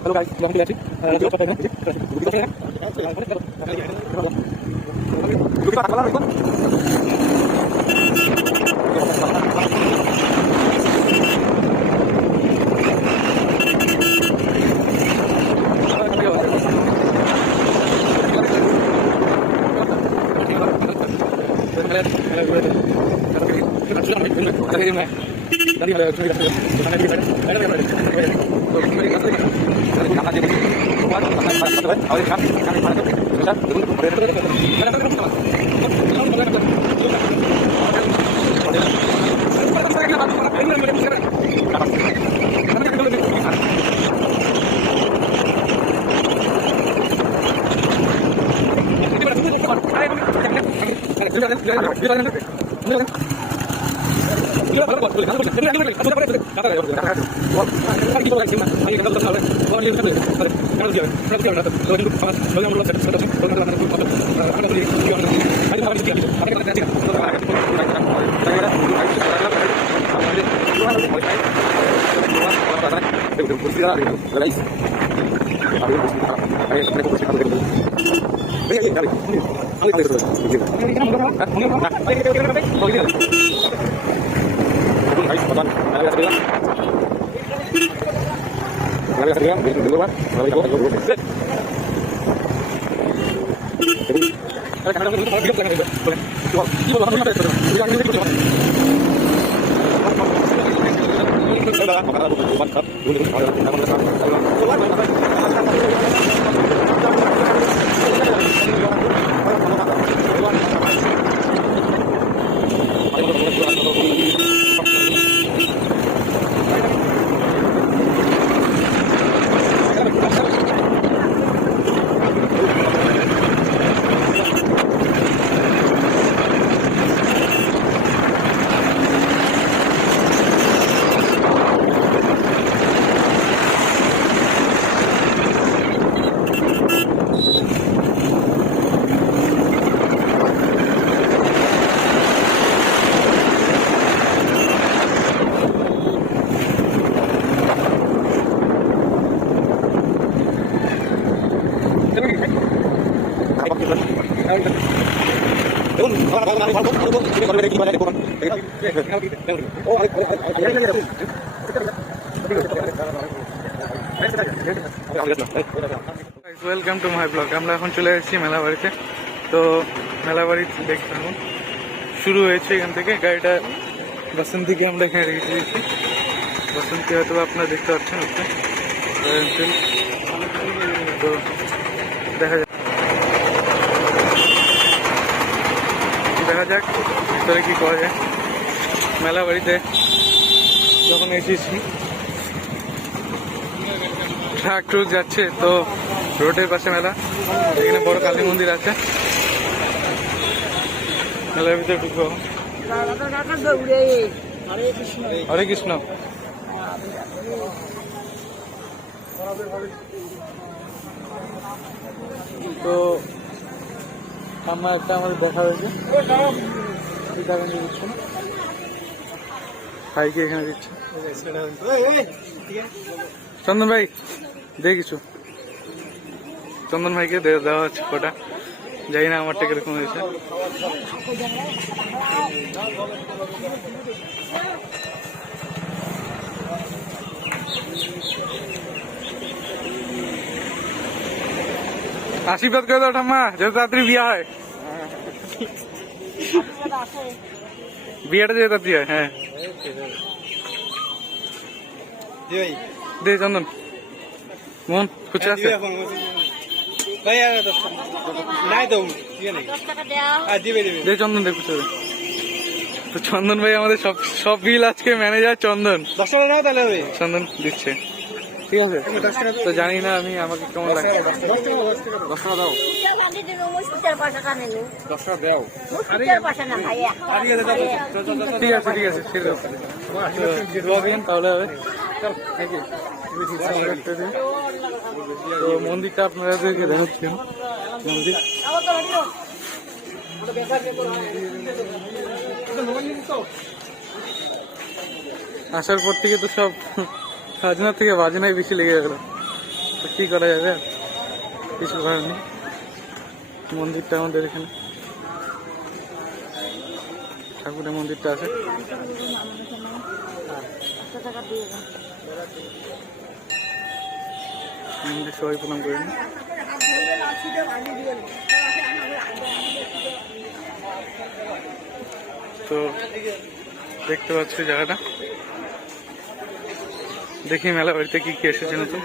Hello guys, আমি চলে আসি ওয়েলকাম টু মাই ব্লগ। আমরা এখন চলে এসেছি মেলাবাড়িতে। তো মেলাবাড়ি দেখতে এখন শুরু হয়েছে এখান থেকে। গাড়িটা বাসন্তীকে আমরা এখানে রেখে দিয়েছি। বাসন্তী হয়তো আপনারা দেখতে পাচ্ছেন হচ্ছে। তো দেখা যাক ভিতরে কি করা যায়। মেলাবাড়িতে যখন এসেছি ট্রাক ট্রুক যাচ্ছে, তো রোডের পাশে মেলা, এখানে বড় কালী মন্দির আছে। মেলার ভিতরে ঢুকবো। হরে কৃষ্ণ। তো একটা আমাদের দেখা হয়েছে, ভাইকে এখানে দিচ্ছে। চন্দন ভাই দে কিছু। চন্দন ভাইকে দেওয়া হচ্ছে কটা, জানি না আমারটা কিরকম হয়েছে। আশীর্বাদ করে দাও ঠাম্মা, যত তাড়াতাড়ি বিয়ে হয়। বিয়েটা যে তাড়াতাড়ি হয়। হ্যাঁ দে চন্দন। মোহন খুচে আছে দে চন্দন, দে খুচে। তো চন্দন ভাই আমাদের সব বিল আজকে ম্যানেজার চন্দন। চন্দন দিচ্ছে, ঠিক আছে। তো জানি না আমি, আমাকে কেমন লাগে। 10 টাকা দাও, 10 টাকা দাও। ঠিক আছে ঠিক আছে, তাহলে হবে। তো মন্দিরটা আপনাদেরকে দেখাচ্ছেন। মন্দির আসার পর থেকে তো সব সাজনার থেকে বাজনায় বেশি লেগে গেল। তো কি করা যাবে আর কিছু করার নেই। মন্দিরটা আমাদের এখানে ঠাকুরের মন্দিরটা আছে। মন্দির সবাই প্রণাম করে নিই। তো দেখতে পাচ্ছি জায়গাটা, দেখি মেলা বাড়িতে কি কি এসেছে নতুন।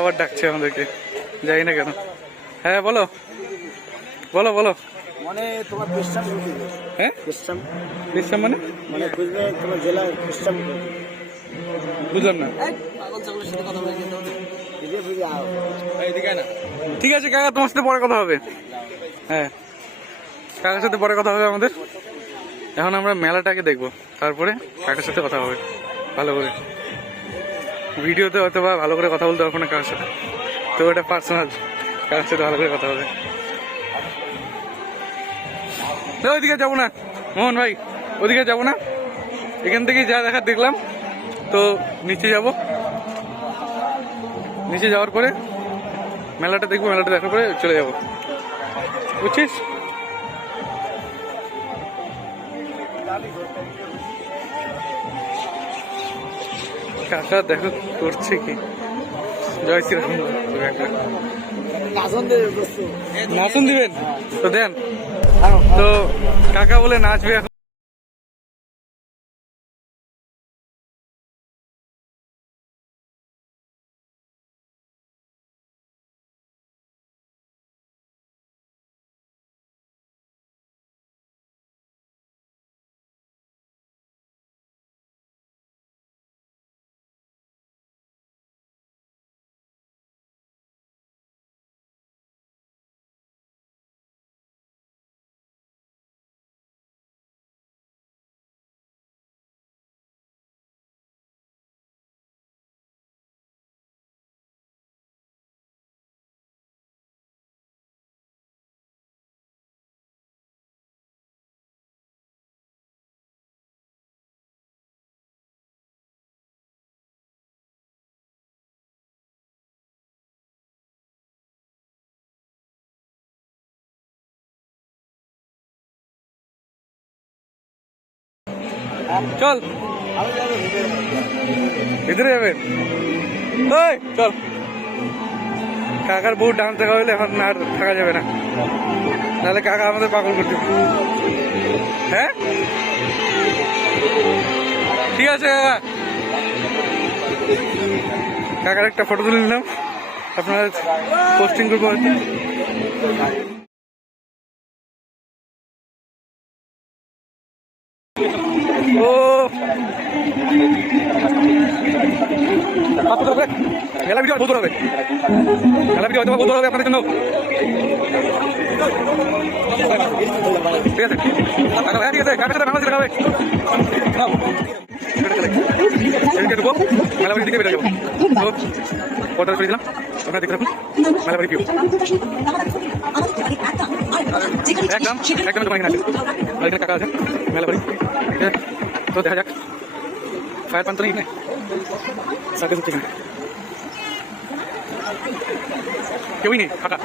আবার ডাকছে আমাদেরকে, যাই না কেন। হ্যাঁ বলো বলো বলো। মানে তোমার বিশ্রাম, হ্যাঁ বিশ্রাম বিশ্রাম মানে মানে বুঝলে তোমার জেলা বিশ্রাম বুঝলাম না। পাগল ছাগলের সাথে কথা বলে কিন্তু ঠিক আছে কাকা, তোমার সাথে পরে কথা হবে। হ্যাঁ কাকার সাথে পরে কথা হবে আমাদের। এখন আমরা মেলাটাকে দেখবো, তারপরে কাকার সাথে কথা হবে ভালো করে। ভিডিওতে হয়তো বা ভালো করে কথা বলতে পারবো না কাকার সাথে, তো এটা পার্সোনাল, কাকার সাথে ভালো করে কথা হবে। ওইদিকে যাবো না মোহন ভাই, ওদিকে যাবো না, এখান থেকেই যা দেখার দেখলাম। তো নিচে যাব, নিচে যাওয়ার পরে মেলাটা দেখবো, মেলাটা দেখার পরে চলে যাবো, বুঝছিস? কাকা দেখো করছে কি। জয় শ্রীরাম। নাচন দিবেন তো দেন। তো কাকা বলে নাচবে এখন। চল ভিতরে যাবে। ওই চল। কাকার বউ ডান্স দেখা হইলে এখন আর থাকা যাবে না, নাহলে কাকা আমাদের পাগল করতে। হ্যাঁ ঠিক আছে কাকা। কাকার একটা ফটো তুলে নিলাম, আপনার পোস্টিং করবো আর কি। ও মেলা ভিডিও বলতে হবে, মেলা ভিডিও হয়তো বলতে হবে আপনাদের জন্য। ঠিক আছে ঠিক আছে, কাকার সাথে বাংলাদেশে দেখা হবে। ঢুকবো মেলা বাড়ির দিকে বেরো যাবো। তো পর্দা করে দিলাম, আপনারা দেখতে থাকুন মেলা বাড়ি ভিউ। একদম একদম দোকান এখানে আছে, এখানে কাকা আছে মেলা বাড়ি। তো দেখা যাক। ফায়ার পান তো নেই এখানে, সার্কাস হচ্ছে এখানে, কেউই নেই ফাঁকা।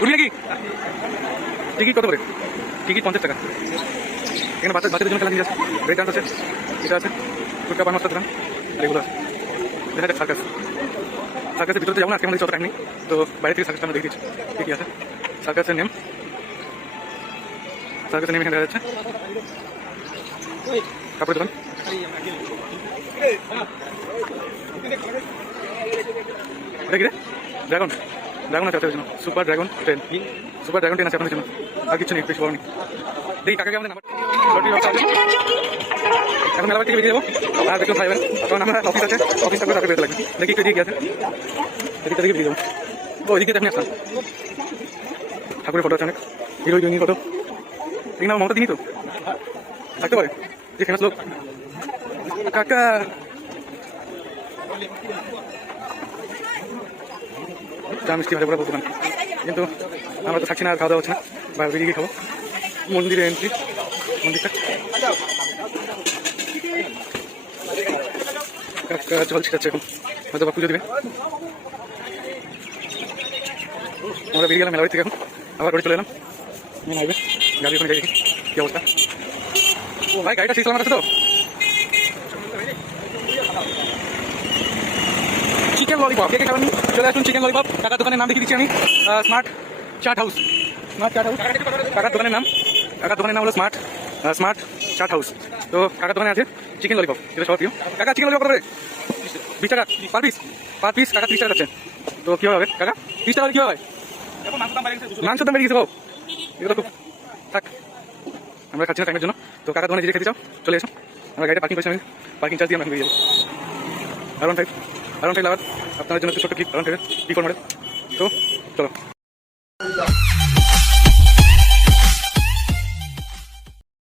উঠবি নাকি? টিকিট কত করে? টিকিট 50 টাকা। এখানে বাচ্চাদের জন্য খেলা জিনিস আছে, ব্রেক ডান্স আছে, এটা আছে, ফুটকা পান মাস্টার দোকান, আর এগুলো আছে। দেখা যাক সার্কাস। সার্কাসের ভিতরে যাবো না আজকে, আমাদের যত টাইম নেই, তো বাইরে থেকে সার্কাসটা আমরা দেখে দিচ্ছি ঠিক আছে। সার্কাসের নেম, সার্কাসের নেম এখানে দেখা যাচ্ছে। কাপড়ের দোকান, এটা কি রে? ড্রাগন, ড্রাগন আছে আপনাদের জন্য, সুপার ড্রাগন 10, সুপার ড্রাগন 10 আছে আপনাদের জন্য, আর কিছু নেই, বেশি বড় নেই। দেখি কাকাকে আমাদের নাম্বার লটারি বক্স আছে। এখন মেলাবার থেকে বেরিয়ে যাবো, আর দেখুন ভাইবেন, কারণ আমরা অফিস আছে, অফিসটা করে তাকে বেরোতে লাগবে। দেখি একটু এদিকে আছে, এদিকটা দিকে বেরিয়ে যাবো। ও এদিকে আপনি আসলাম, ঠাকুরের ফটো আছে অনেক, হিরো হিরোইনি ফটো। ঠিক না, মমতা দিনই তো থাকতে পারে, যে ফেমাস লোক কাকা। চা মিষ্টি ভালো করে বলতে পারেন, কিন্তু আমরা তো থাকছি না, আর খাওয়া দাওয়া হচ্ছে না, বাইরে বেরিয়ে গিয়ে খাবো। মন্দিরে এন্ট্রি, মন্দিরটা কাকা জল ছিটাচ্ছে এখন, হয়তো বা পুজো দেবে। আমরা বেরিয়ে গেলাম মেলাবাড়ি থেকে, এখন আবার বাড়ি চলে এলাম। মেন হাইওয়ে, গাড়ি ওখানে যাই দেখি কি অবস্থা। ভাই গাড়িটা ঠিক সালামাত আছে তো? চিকেন ললিপপ, কে কে খাবেন চলে আসুন। চিকেন ললিপপ, কাকার দোকানের নাম দেখিয়ে দিচ্ছি আমি, smart chaat house. Smart chaat house কাকার দোকানের নাম, কাকার দোকানের নাম হলো স্মার্ট চাট হাউস। তো কাকার দোকানে আছে চিকেন ললিপপ, এটা সবার প্রিয়। কাকা চিকেন ললিপপ করে 20 টাকা পার পিস, পার পিস কাকা 30 টাকা যাচ্ছে। তো কীভাবে হবে কাকা 30 টাকা কীভাবে হয়? মাংসের দাম বেড়ে গেছে, এগুলো খুব থাক, আমরা খাচ্ছি না টাইমের জন্য। তো কাকার দোকানে যে খেতে চাও চলে এসো, আমরা গাড়িটা পার্কিং করছি, আমি পার্কিং চার্জ দিয়ে আমরা বেরিয়ে যাবো। R15 লাভার আপনাদের জন্য একটু ছোট্ট ক্লিপ, R15 কি ফোর মডেল। তো চলো।